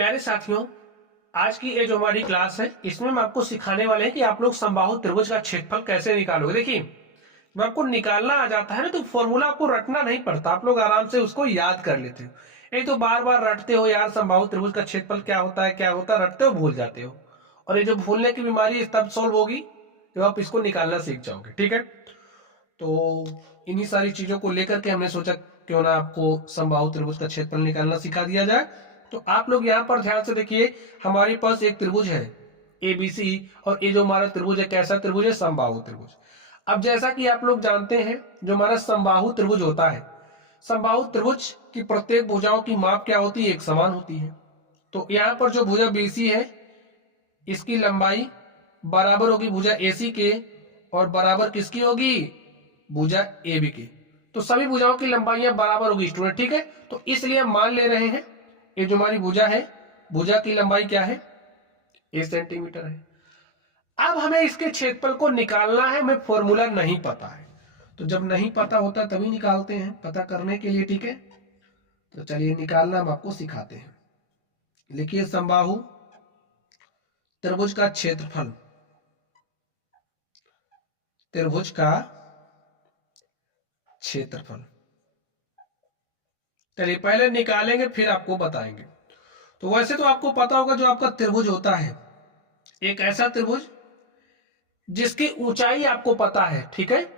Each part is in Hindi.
प्यारे साथियों, आज की ये जो हमारी क्लास है इसमें हम आपको सिखाने वाले हैं कि आप लोग समबाहु त्रिभुज का क्षेत्रफल कैसे निकालोगे। देखिए, जब आपको निकालना आ जाता है ना तो फॉर्मूला आपको रटना नहीं पड़ता, आप लोग आराम से उसको याद कर लेते हो। एक तो बार बार रटते हो यार समबाहु त्रिभुज का क्षेत्रफल क्या होता है क्या होता है, रटते हो भूल जाते हो। और ये जो भूलने की बीमारी तब सॉल्व होगी जब आप इसको निकालना सीख जाओगे। ठीक है, तो इन्हीं सारी चीजों को लेकर के हमने सोचा क्यों ना आपको समबाहु त्रिभुज का क्षेत्रफल निकालना सिखा दिया जाए। तो आप लोग यहाँ पर ध्यान से देखिए, हमारे पास एक त्रिभुज है एबीसी, और ये जो हमारा त्रिभुज है कैसा त्रिभुज है, समबाहु त्रिभुज। अब जैसा कि आप लोग जानते हैं, जो हमारा समबाहु त्रिभुज होता है, समबाहु त्रिभुज की प्रत्येक भुजाओं की माप क्या होती है, एक समान होती है। तो यहाँ पर जो भुजा बीसी है इसकी लंबाई बराबर होगी भुजा एसी के, और बराबर किसकी होगी, भुजा ए बी की। तो सभी भुजाओं की लंबाइयां बराबर होगी स्टूडेंट। ठीक है, तो इसलिए हम मान ले रहे हैं ये जो हमारी भुजा है, भुजा की लंबाई क्या है, 1 सेंटीमीटर है। अब हमें इसके क्षेत्रफल को निकालना है, हमें फॉर्मूला नहीं पता है। तो जब नहीं पता होता तभी निकालते हैं, पता करने के लिए। ठीक है, तो चलिए निकालना हम आपको सिखाते हैं। लिखिए समबाहु त्रिभुज का क्षेत्रफल, त्रिभुज का क्षेत्रफल। चलिए पहले निकालेंगे फिर आपको बताएंगे। तो वैसे तो आपको पता होगा जो आपका त्रिभुज होता है, एक ऐसा त्रिभुज जिसकी ऊंचाई आपको पता है, ठीक है,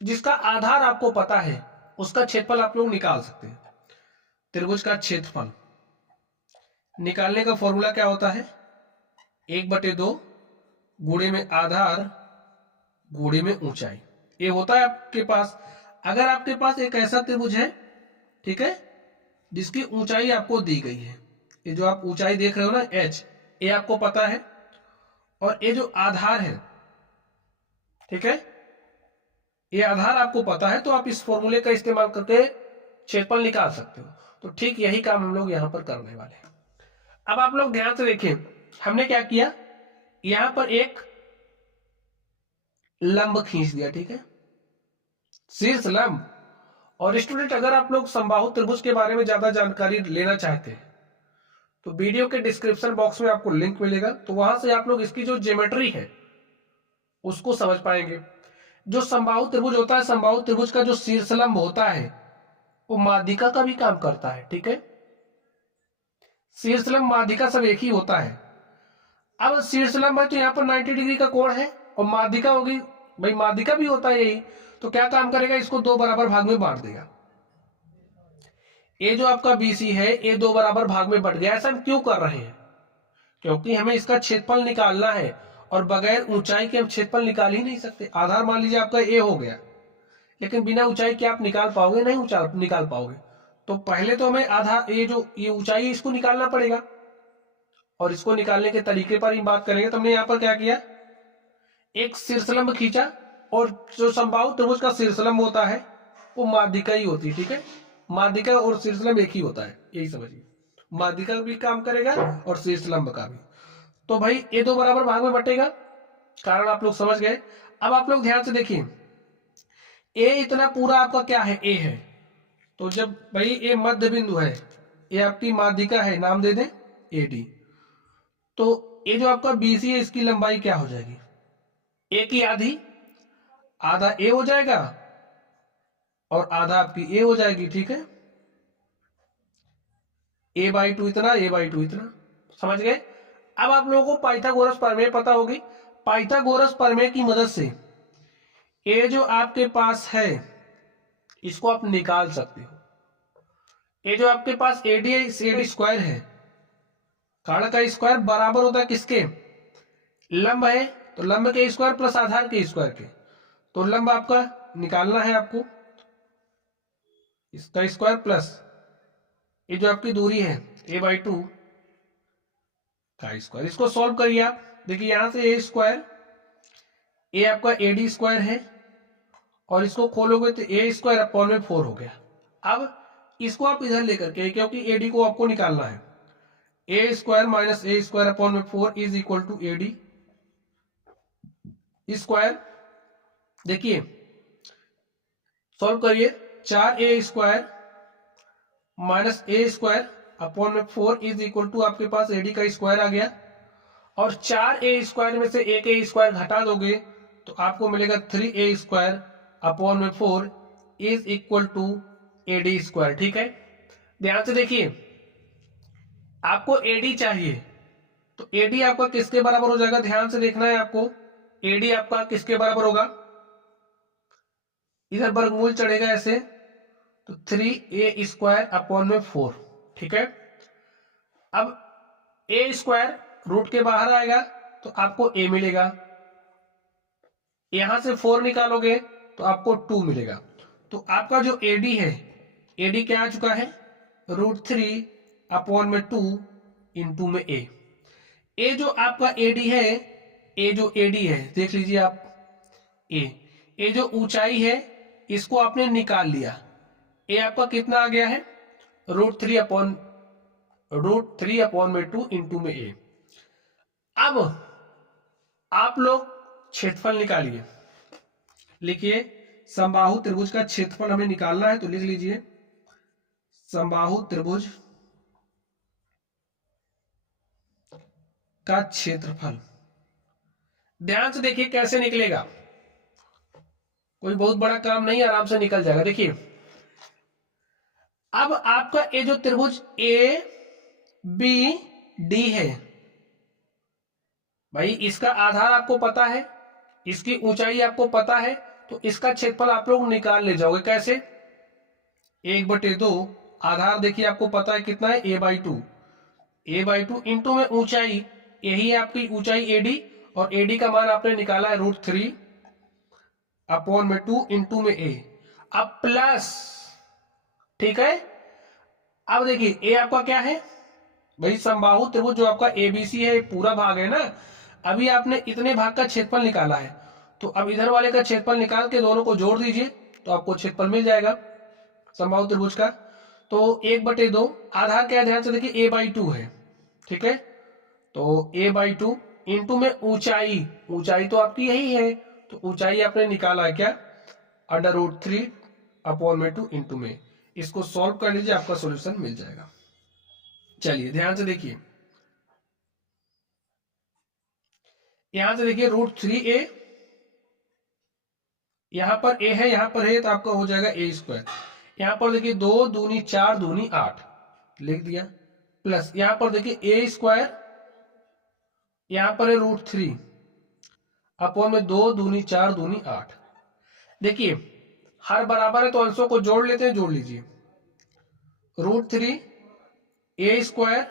जिसका आधार आपको पता है, उसका क्षेत्रफल आप लोग निकाल सकते हैं। त्रिभुज का क्षेत्रफल निकालने का फॉर्मूला क्या होता है, 1/2 गुणे में आधार गुणे में ऊंचाई। ये होता है आपके पास। अगर आपके पास एक ऐसा त्रिभुज है, ठीक है, जिसकी ऊंचाई आपको दी गई है, ये जो आप ऊंचाई देख रहे हो ना h, ये आपको पता है, और ये जो आधार है, ठीक है, ये आधार आपको पता है, तो आप इस फॉर्मूले का इस्तेमाल करके क्षेत्रफल निकाल सकते हो। तो ठीक यही काम हम लोग यहां पर करने वाले हैं। अब आप लोग ध्यान से देखिए, हमने क्या किया, यहां पर एक लंब खींच दिया, ठीक है, शीर्ष लंब। और स्टूडेंट, अगर आप लोग समबाहु त्रिभुज के बारे में ज्यादा जानकारी लेना चाहते हैं तो वीडियो के डिस्क्रिप्शन बॉक्स में आपको लिंक मिलेगा, तो वहां से आप लोग इसकी जो ज्योमेट्री है उसको समझ पाएंगे। जो समबाहु त्रिभुज होता है, समबाहु त्रिभुज का जो शीर्षलंब होता है वो माध्यिका का भी काम करता है। ठीक है, शीर्षलंब माध्यिका सब एक ही होता है। अब शीर्षलंब है तो यहाँ पर 90 डिग्री का कोण है, और माध्यिका होगी, भाई माध्यिका भी होता है यही, तो क्या काम करेगा, इसको 2 बराबर भाग में बांट देगा। ये जो आपका बीसी है ये 2 बराबर भाग में बट गया। ऐसा हम क्यों कर रहे हैं, क्योंकि हमें इसका क्षेत्रफल निकालना है, और बगैर ऊंचाई के हम क्षेत्रफल निकाल ही नहीं सकते। आधार मान लीजिए आपका ए हो गया, लेकिन बिना ऊंचाई के आप निकाल पाओगे, नहीं निकाल पाओगे। तो पहले तो हमें आधार, ये ऊंचाई है इसको निकालना पड़ेगा, और इसको निकालने के तरीके पर ही बात करेंगे। तो हमने यहाँ पर क्या किया, एक शीर्षलंब खींचा, और जो समबाहु त्रिभुज का शीर्षलंब होता है वो माध्यिका ही होती है। ठीक है, माध्यिका और शीर्षलंब एक ही होता है, यही समझिए, माध्यिका भी काम करेगा और शीर्षलंब का भी। तो भाई ये 2 बराबर भाग में बटेगा, कारण आप लोग समझ गए। अब आप लोग ध्यान से देखिए, ए इतना पूरा आपका क्या है, ए है, तो जब भाई ए मध्य बिंदु है, ये आपकी माध्यिका है, नाम दे दें एडी। तो ये जो आपका बीसी है इसकी लंबाई क्या हो जाएगी, ए की आधी, आधा ए हो जाएगा और आधा आपकी ए हो जाएगी। ठीक है, a/2 इतना, a/2 इतना, समझ गए। अब आप लोगों को पाइथागोरस प्रमेय पता होगी। पाइथागोरस प्रमेय की मदद से ये जो आपके पास है इसको आप निकाल सकते हो। ये जो आपके पास एडी है, इस एडी स्क्वायर है, कारण का स्क्वायर बराबर होता है किसके, लंब है, तो लंब के स्क्वायर प्लस आधार के स्क्वायर के। तो लंब आपका निकालना है आपको, इसका स्क्वायर प्लस ये जो आपकी दूरी है a/2 का स्क्वायर। इसको सॉल्व करिए आप, देखिए यहां से ए स्क्वायर, ए आपका एडी स्क्वायर है, और इसको खोलोगे तो ए स्क्वायर अपॉन में 4 हो गया। अब इसको आप इधर लेकर के, क्योंकि एडी को आपको निकालना है, A square minus A square upon में 4 is equal to AD square. देखिए सॉल्व करिए, 4a square minus A square upon में 4 इज इक्वल टू आपके पास AD का स्क्वायर आ गया, और 4A स्क्वायर में से 1A स्क्वायर घटा दोगे तो आपको मिलेगा 3A स्क्वायर अपॉन में 4 is equal to AD square. ठीक है, ध्यान से देखिए, आपको AD चाहिए तो AD आपका किसके बराबर हो जाएगा, ध्यान से देखना है आपको। AD आपका किसके बराबर होगा, इधर वर्गमूल चढ़ेगा ऐसे, तो 3A स्क्वायर अपॉन में 4। ठीक है, अब A स्क्वायर रूट के बाहर आएगा तो आपको A मिलेगा, यहां से 4 निकालोगे तो आपको 2 मिलेगा। तो आपका जो AD है, AD क्या आ चुका है, √3 अपॉन में 2 इंटू में A जो आपका AD है, A जो AD है देख लीजिए आप, A जो ऊंचाई है इसको आपने निकाल लिया, A आपका कितना आ गया है, √3 अपॉन में 2 इंटू में A। अब आप लोग क्षेत्रफल निकालिए, लिखिए समबाहु त्रिभुज का क्षेत्रफल हमें निकालना है, तो लिख लीजिए समबाहु त्रिभुज का क्षेत्रफल। ध्यान से देखिए कैसे निकलेगा, कोई बहुत बड़ा काम नहीं, आराम से निकल जाएगा। देखिए अब आपका ये जो त्रिभुज ABD है भाई, इसका आधार आपको पता है, इसकी ऊंचाई आपको पता है, तो इसका क्षेत्रफल आप लोग निकाल ले जाओगे। कैसे, 1/2 आधार देखिए आपको पता है कितना है, A/2 इंटू में ऊंचाई, यही है आपकी ऊंचाई AD, और AD का मान आपने निकाला है √3 अपॉन में 2 इंटू में A। अब प्लस, ठीक है, अब देखिए A आपका क्या है भाई, समबाहु त्रिभुज जो आपका ABC है पूरा भाग है ना, अभी आपने इतने भाग का क्षेत्रफल निकाला है, तो अब इधर वाले का क्षेत्रफल निकाल के दोनों को जोड़ दीजिए तो आपको क्षेत्रफल मिल जाएगा समबाहु त्रिभुज का। तो 1/2 आधार क्या है, ध्यान से देखिए A/2 है। ठीक है, तो A/2 इंटू में ऊंचाई, ऊंचाई तो आपकी यही है, तो ऊंचाई आपने निकाला है क्या, √3 अपॉन में 2 इंटू में। इसको सॉल्व कर लीजिए, आपका सॉल्यूशन मिल जाएगा। चलिए ध्यान से देखिए, यहां से देखिए √3A, यहां पर A है, यहां पर है, तो आपका हो जाएगा A स्क्वायर। यहां पर देखिए 2 दूनी 4 दूनी 8 लिख दिया, प्लस यहां पर देखिए A स्क्वायर, यहां पर है √3 अपॉन में 2 दूनी 4 दूनी 8। देखिए हर बराबर है तो अंशों को जोड़ लेते हैं, जोड़ लीजिए, √3A स्क्वायर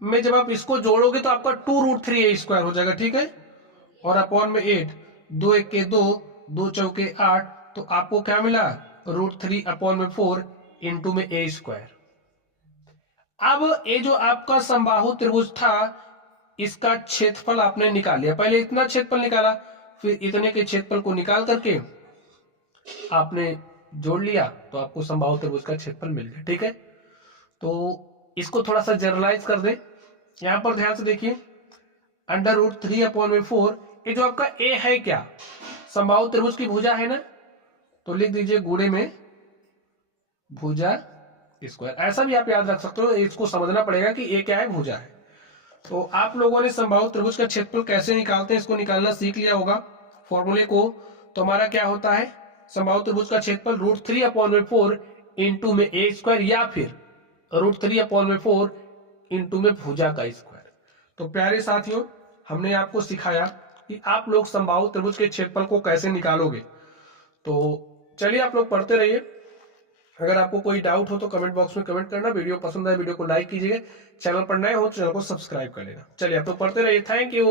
में जब आप इसको जोड़ोगे तो आपका 2√3A स्क्वायर हो जाएगा। ठीक है, और अपॉन में 8, 2 1 के 2, 2 चौके 8, तो आपको क्या मिला, √3 अपॉन में 4 इंटू में A स्क्वायर। अब ये जो आपका समबाहु त्रिभुज था, इसका क्षेत्रफल आपने निकाल लिया, पहले इतना क्षेत्रफल निकाला, फिर इतने के क्षेत्रफल को निकाल करके आपने जोड़ लिया, तो आपको समबाहु त्रिभुज का क्षेत्रफल मिल गया। ठीक है, तो इसको थोड़ा सा जनरलाइज कर दे, यहां पर ध्यान से देखिए, √3 अपॉन में 4, ये जो आपका A है क्या, समबाहु त्रिभुज की भुजा है ना, तो लिख दीजिए गुणे में भुजा स्क्वायर। ऐसा भी आप याद रख सकते हो, इसको समझना पड़ेगा कि A क्या है, भुजा है। तो आप लोगों ने समबाहु त्रिभुज का क्षेत्रफल कैसे निकालते हैं इसको निकालना सीख लिया होगा फॉर्मूले को। तो हमारा क्या होता है, समबाहु त्रिभुज का क्षेत्रफल √3 अपॉन में 4 इंटू में A स्क्वायर, या फिर √3 अपॉन में 4 इंटू में भुजा का स्क्वायर। तो प्यारे साथियों, हमने आपको सिखाया कि आप लोग समबाहु त्रिभुज के क्षेत्रफल को कैसे निकालोगे। तो चलिए आप लोग पढ़ते रहिए, अगर आपको कोई डाउट हो तो कमेंट बॉक्स में कमेंट करना, वीडियो पसंद आए वीडियो को लाइक कीजिएगा, चैनल पर नए हो तो चैनल को सब्सक्राइब कर लेना। चलिए आप लोग पढ़ते रहिए, थैंक यू।